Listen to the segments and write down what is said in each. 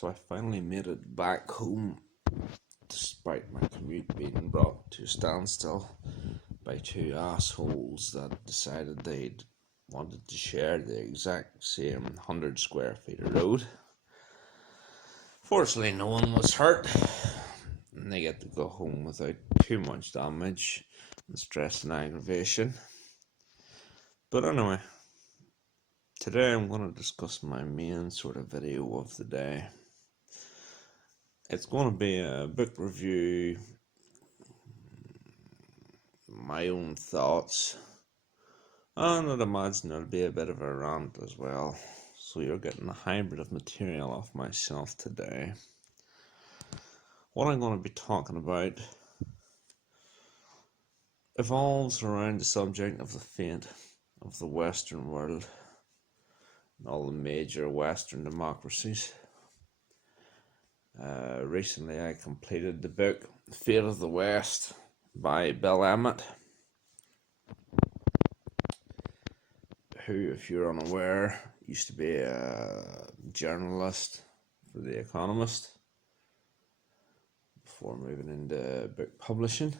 So I finally made it back home despite my commute being brought to a standstill by two assholes that decided they'd wanted to share the exact same 100 square feet of road. Fortunately, no one was hurt, and they get to go home without too much damage and stress and aggravation. But anyway, today I'm going to discuss my main sort of video of the day. It's going to be a book review, my own thoughts, and I'd imagine there'll be a bit of a rant as well. So you're getting a hybrid of material off myself today. What I'm going to be talking about evolves around the subject of the fate of the Western world and all the major Western democracies. Recently I completed the book Fate of the West by Bill Emmott, who, if you're unaware, used to be a journalist for The Economist before moving into book publishing.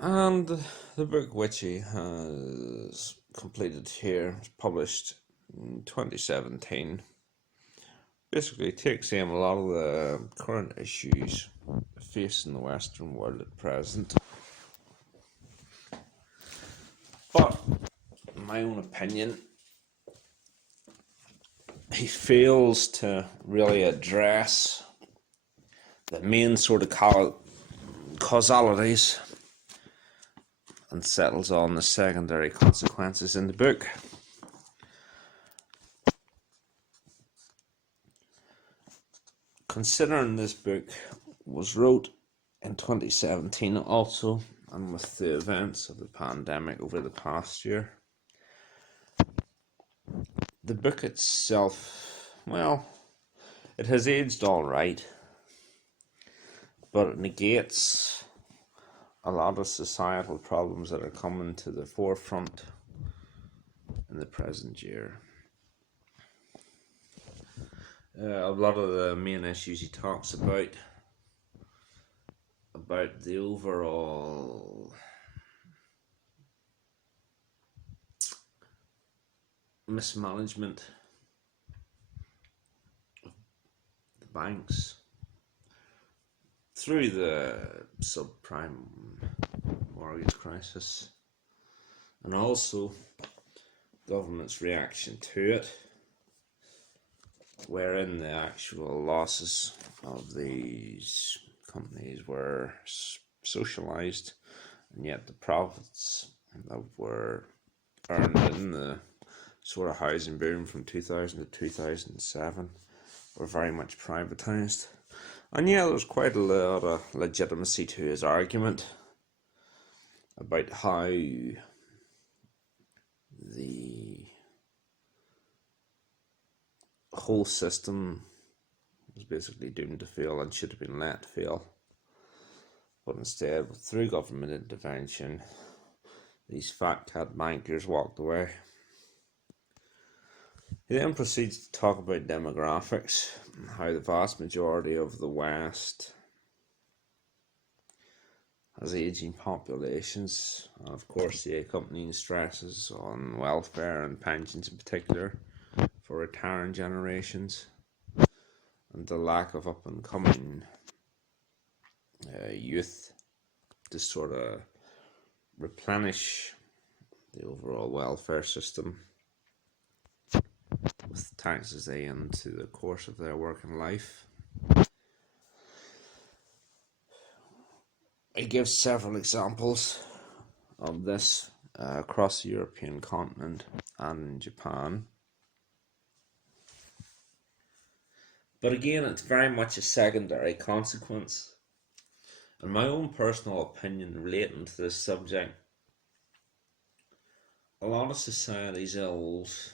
And the book which he has completed here, was published in 2017, basically takes aim a lot of the current issues facing the Western world at present. But, in my own opinion, he fails to really address the main sort of causalities and settles on the secondary consequences in the book. Considering this book was wrote in 2017 also, and with the events of the pandemic over the past year, the book itself, well, it has aged all right, but it negates a lot of societal problems that are coming to the forefront in the present year. A lot of the main issues he talks about the overall mismanagement of the banks through the subprime mortgage crisis, and also government's reaction to it, wherein the actual losses of these companies were socialized, and yet the profits that were earned in the sort of housing boom from 2000 to 2007 were very much privatized. And yeah, there's quite a lot of legitimacy to his argument about how the whole system was basically doomed to fail and should have been let fail. But instead, through government intervention, these fat cat bankers walked away. He then proceeds to talk about demographics, how the vast majority of the West has aging populations, and of course the accompanying stresses on welfare and pensions in particular for retiring generations, and the lack of up and coming youth to sort of replenish the overall welfare system with the taxes they earn through the course of their working life. It gives several examples of this across the European continent and in Japan. But again, it's very much a secondary consequence. In my own personal opinion relating to this subject, a lot of society's ills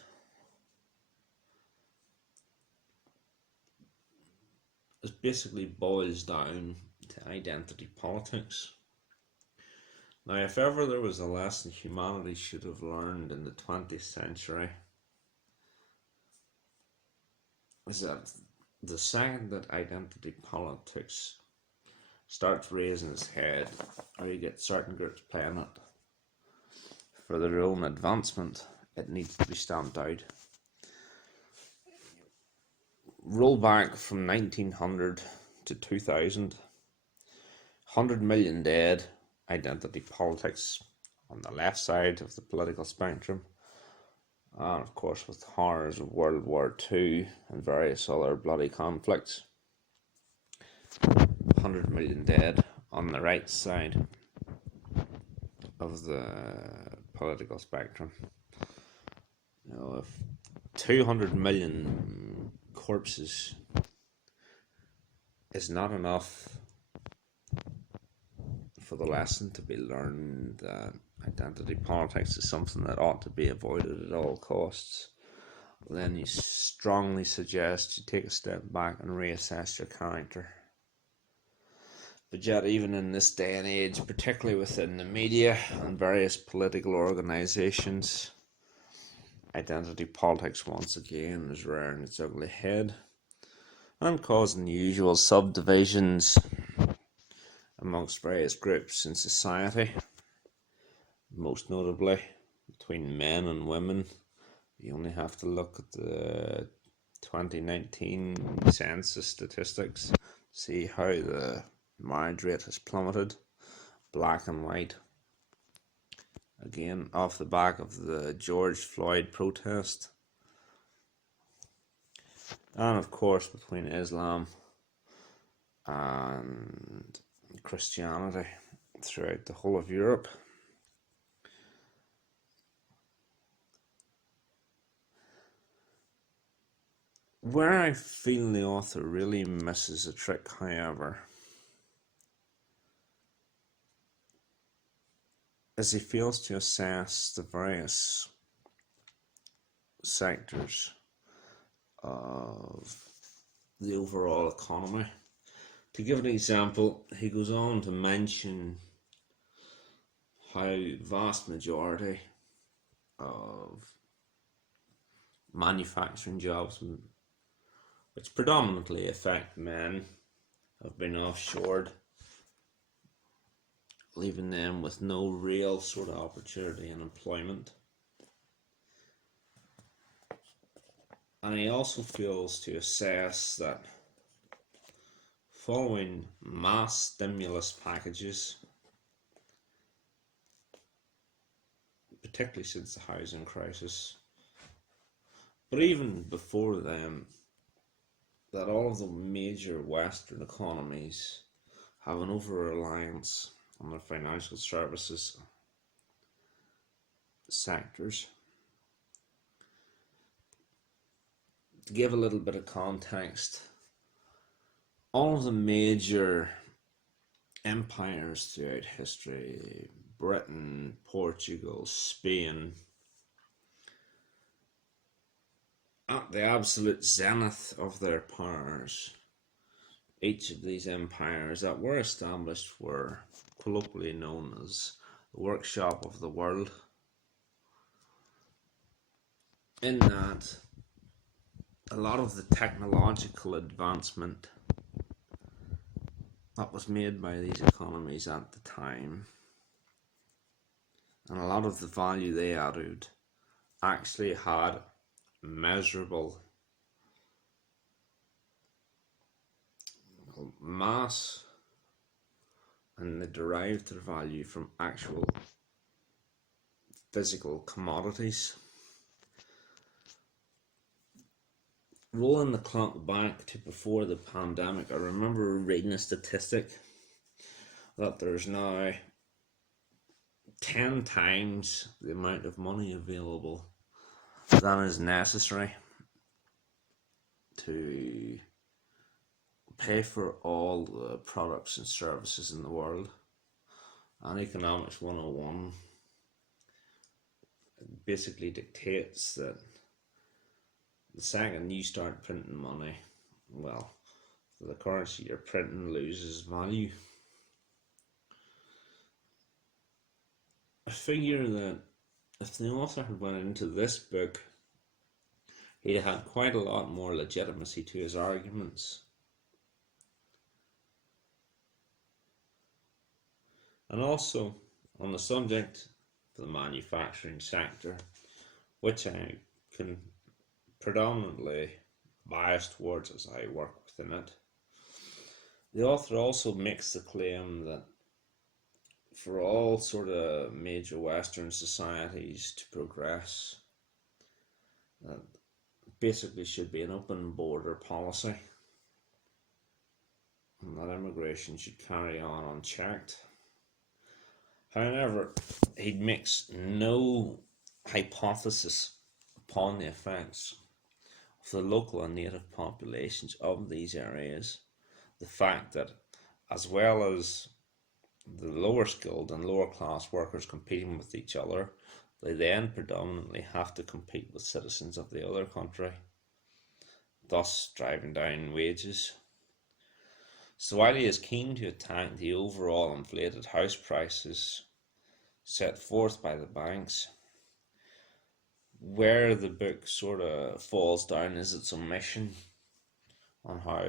basically boils down to identity politics. Now, if ever there was a lesson humanity should have learned in the 20th century, is that the second that identity politics starts raising its head, or you get certain groups playing it for their own advancement, it needs to be stamped out. Roll back from 1900 to 2000, 100 million dead, identity politics on the left side of the political spectrum, and of course with horrors of World War II and various other bloody conflicts. 100 million dead on the right side of the political spectrum. You know, if 200 million corpses is not enough for the lesson to be learned that identity politics is something that ought to be avoided at all costs, then you strongly suggest you take a step back and reassess your character. But yet, even in this day and age, particularly within the media and various political organisations, identity politics once again is rearing its ugly head and causing the usual subdivisions amongst various groups in society, most notably between men and women. You only have to look at the 2019 census statistics to see how the marriage rate has plummeted, black and white. Again, off the back of the George Floyd protest. And of course, between Islam and Christianity throughout the whole of Europe. Where I feel the author really misses a trick, however, is he fails to assess the various sectors of the overall economy. To give an example, he goes on to mention how vast majority of manufacturing jobs, which predominantly affect men, have been offshored, leaving them with no real sort of opportunity in employment. And he also fails to assess that following mass stimulus packages, particularly since the housing crisis, but even before them, that all of the major Western economies have an over-reliance on their financial services sectors. To give a little bit of context, all of the major empires throughout history, Britain, Portugal, Spain, at the absolute zenith of their powers, each of these empires that were established were colloquially known as the workshop of the world. In that, a lot of the technological advancement that was made by these economies at the time, and a lot of the value they added, actually had measurable mass, and they derived their value from actual physical commodities. Rolling the clock back to before the pandemic, I remember reading a statistic that there's now 10 times the amount of money available than is necessary to pay for all the products and services in the world. And Economics 101 basically dictates that the second you start printing money, well, the currency you're printing loses value. I figure that if the author had went into this book he had quite a lot more legitimacy to his arguments. And also, on the subject of the manufacturing sector, which I can predominantly bias towards as I work within it, the author also makes the claim that for all sort of major Western societies to progress, that basically should be an open border policy, and that immigration should carry on unchecked. However, he makes no hypothesis upon the effects of the local and native populations of these areas. The fact that, as well as the lower skilled and lower class workers competing with each other, they then predominantly have to compete with citizens of the other country, thus driving down wages. So while he is keen to attack the overall inflated house prices set forth by the banks, where the book sort of falls down is its omission on how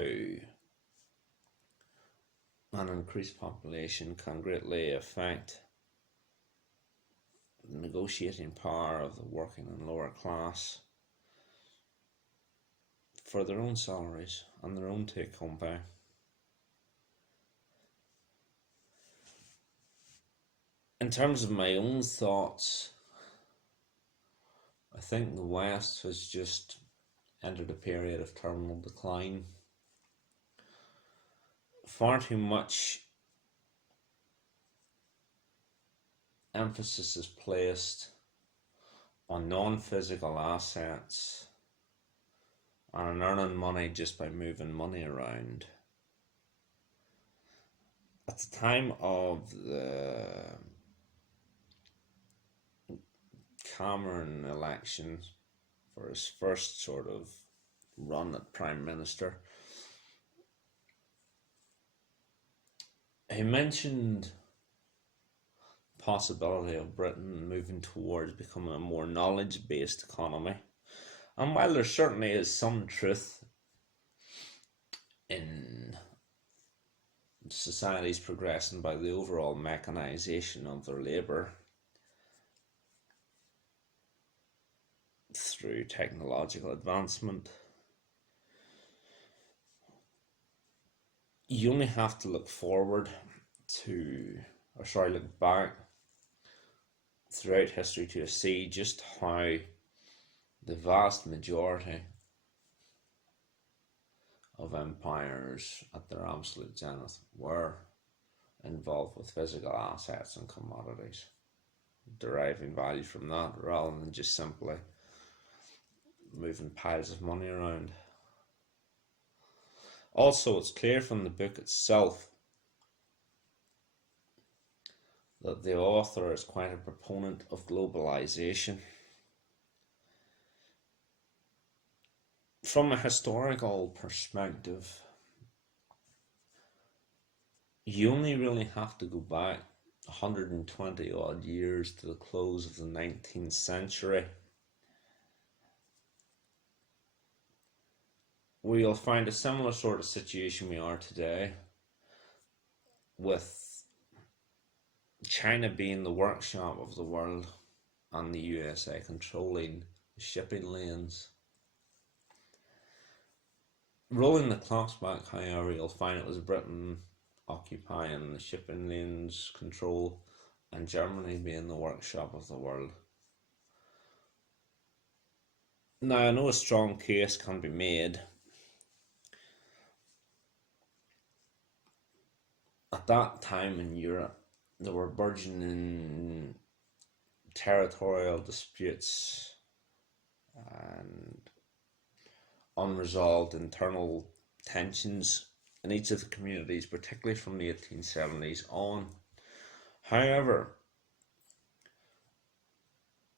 an increased population can greatly affect the negotiating power of the working and lower class for their own salaries and their own take-home pay. In terms of my own thoughts, I think the West has just entered a period of terminal decline. Far too much emphasis is placed on non-physical assets and on earning money just by moving money around. At the time of the Cameron election, for his first sort of run at Prime Minister, he mentioned the possibility of Britain moving towards becoming a more knowledge-based economy. And while there certainly is some truth in societies progressing by the overall mechanisation of their labour through technological advancement, you only have to look forward look back throughout history to see just how the vast majority of empires at their absolute zenith were involved with physical assets and commodities, deriving value from that rather than just simply moving piles of money around. Also, it's clear from the book itself that the author is quite a proponent of globalization. From a historical perspective, you only really have to go back 120 odd years to the close of the 19th century, where you'll find a similar sort of situation we are today, with China being the workshop of the world and the USA controlling the shipping lanes. Rolling the clocks back, however, you'll find it was Britain occupying the shipping lanes control and Germany being the workshop of the world. Now, I know a strong case can be made at that time in Europe there were burgeoning territorial disputes and unresolved internal tensions in each of the communities, particularly from the 1870s on. However,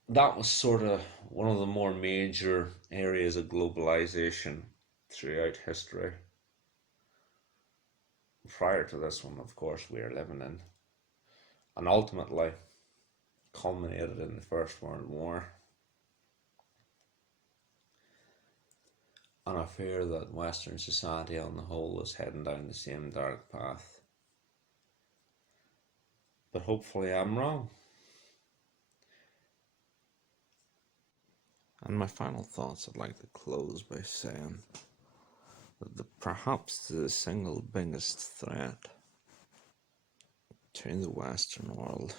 that was sort of one of the more major areas of globalization throughout history. Prior to this one, of course, we are living in, and ultimately culminated in the First World War. And I fear that Western society on the whole is heading down the same dark path. But hopefully I'm wrong. And my final thoughts, I'd like to close by saying that perhaps the single biggest threat to the Western world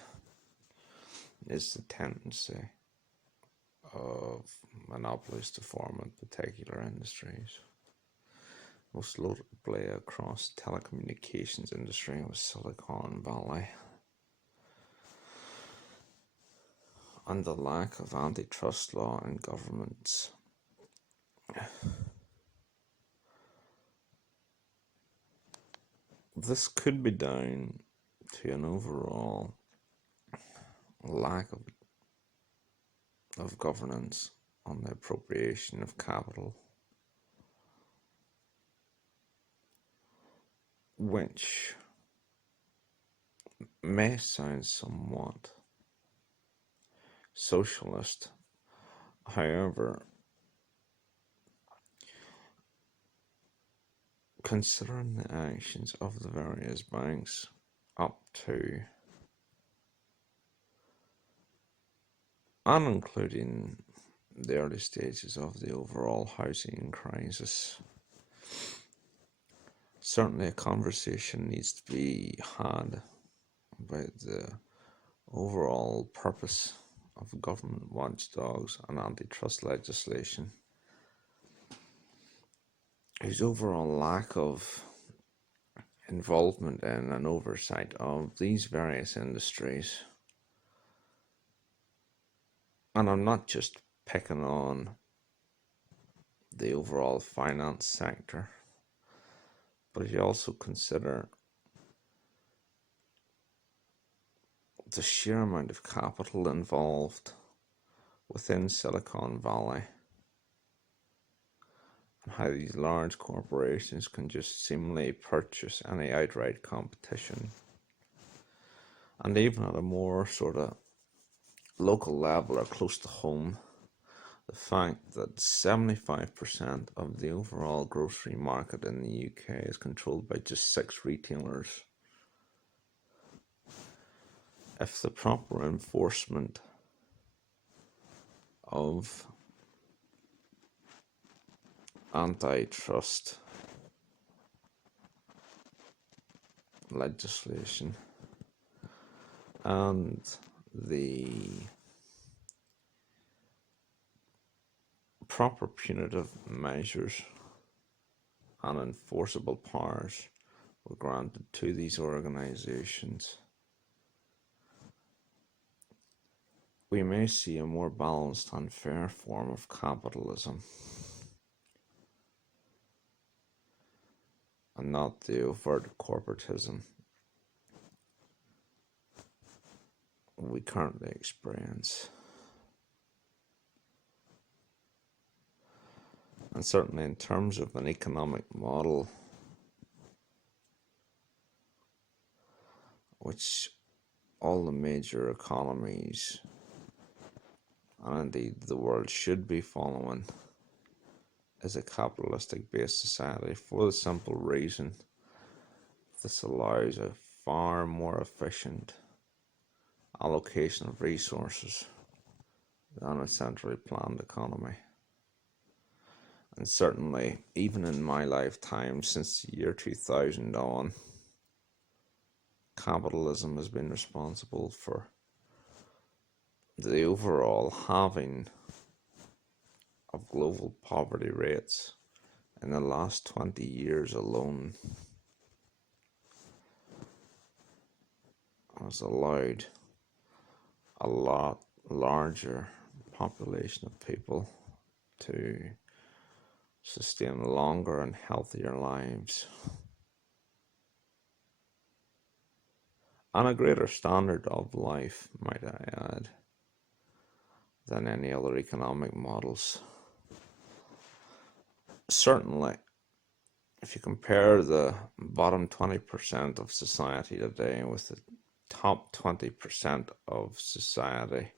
is the tendency of monopolies to form in particular industries, most notably across the telecommunications industry with Silicon Valley, and the lack of antitrust law in governments. This could be down to an overall lack of governance on the appropriation of capital, which may sound somewhat socialist. However, considering the actions of the various banks up to and including the early stages of the overall housing crisis, certainly a conversation needs to be had about the overall purpose of government watchdogs and antitrust legislation, whose overall lack of involvement in and oversight of these various industries. And I'm not just picking on the overall finance sector, but if you also consider the sheer amount of capital involved within Silicon Valley and how these large corporations can just seemingly purchase any outright competition, and even at a more sort of local level or close to home, the fact that 75% of the overall grocery market in the UK is controlled by just 6 retailers. If the proper enforcement of antitrust legislation and the proper punitive measures and enforceable powers were granted to these organisations, we may see a more balanced and fair form of capitalism, and not the overt corporatism we currently experience. And certainly in terms of an economic model which all the major economies and indeed the world should be following, is a capitalistic based society, for the simple reason this allows a far more efficient allocation of resources than a centrally planned economy. And certainly, even in my lifetime, since the year 2000 on, capitalism has been responsible for the overall halving of global poverty rates in the last 20 years alone. Has allowed a lot larger population of people to sustain longer and healthier lives, and a greater standard of life, might I add, than any other economic models. Certainly, if you compare the bottom 20% of society today with the top 20% of society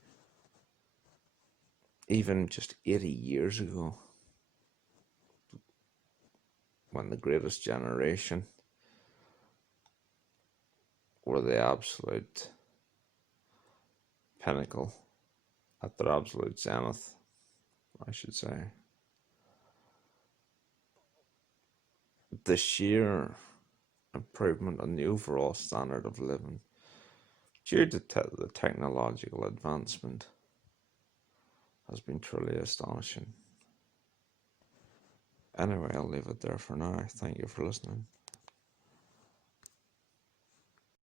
even just 80 years ago, when the greatest generation were the absolute pinnacle, at their absolute zenith, I should say. The sheer improvement in the overall standard of living due to the technological advancement has been truly astonishing. Anyway, I'll leave it there for now. Thank you for listening.